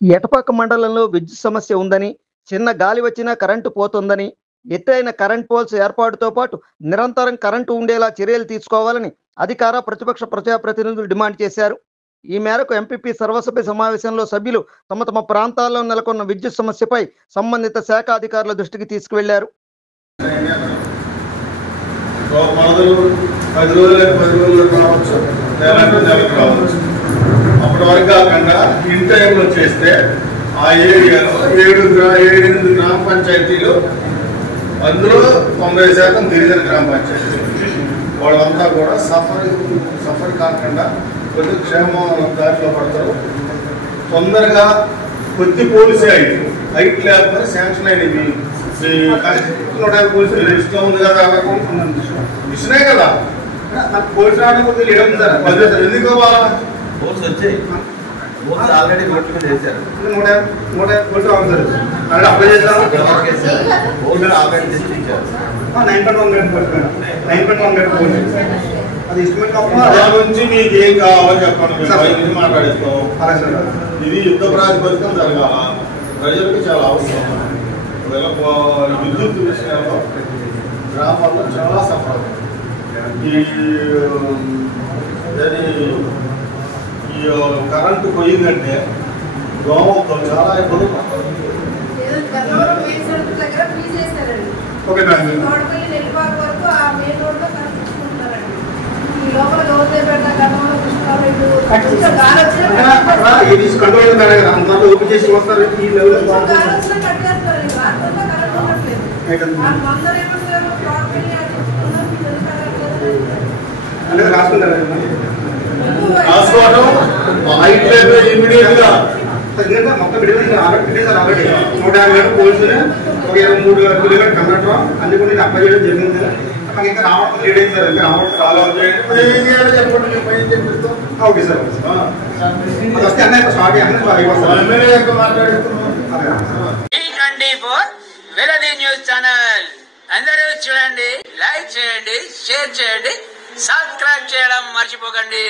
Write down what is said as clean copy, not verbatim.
ఎటపాక మండలంలో విద్యుత్ సమస్య ఉందని, చిన్న గాలి వచ్చినా కరెంటు పోతుందని, ఎత్తైన కరెంట్ పోల్స్ ఏర్పాటుతో పాటు నిరంతరం కరెంటు ఉండేలా చర్యలు తీసుకోవాలని అధికార, ప్రతిపక్ష ప్రజాప్రతినిధులు డిమాండ్ చేశారు. ఈ మేరకు ఎంపీపీ సర్వసభ్య సమావేశంలో సభ్యులు తమ తమ ప్రాంతాల్లో నెలకొన్న విద్యుత్ సమస్యపై సంబంధిత శాఖ అధికారుల దృష్టికి తీసుకువెళ్లారు. అప్పటి వరకు కాకుండా ఇన్ టైంలో చేస్తే ఆ ఏరియాలో 7 గ్రామ పంచాయతీలు, అందులో 90% గిరిజన గ్రామ పంచాయతీ వాళ్ళంతా కూడా సఫర్ కాకుండా కొద్ది క్షేమం దారిలో పడతారు. తొందరగా కొద్ది పోలీసే హైట్ లేకపోతే శాంక్షన్ అయినవి 150 పోలీసులు ఇష్టం ఉంది కదా, మిషనే కదా నాకు పోలీసు రావడం కొద్దిగా ఎందుకు ఆల్రెడీ నోటిఫికేషన్ చేశారు. 150 కోట్లు అవుతారు. అప్లై చేశారు. 9.1 అది ఇష్టమైన నుంచి మీకు ఏం కావాలో చెప్పండి, మాట్లాడిస్తాం. ఇది యుద్ధ ప్రాతిపదికన జరగాల, ప్రజలకు చాలా అవసరం. విద్యుత్ విషయంలో గ్రామాల్లో చాలా సఫర్. ఈ కరెంటు పోయిందంటే దోమతో చాలా ఇబ్బందులు పడతారు. ఓపెన్ చేసి వస్తారు. ఈ లెవెల్ రాసుకోవడం ఇమీడియట్ గా మొత్తం ఆల్రెడీ 150 పోలీసులు, ఒక 23 కిలోమీటర్ కండక్టర్ అన్ని కూడా నేను అప్లై చేయడం జరిగింది. మాకు ఇంకా రావడం లేట్ అయింది సార్. ఇంకా రావడం చాలా చెప్పండి. ఓకే సార్, వస్తే అన్న స్టార్ట్ న్యూస్ ఛానల్ అందరూ చూడండి, లైక్ చేయండి, షేర్ చేయండి, సబ్స్క్రైబ్ చేయడం మర్చిపోకండి.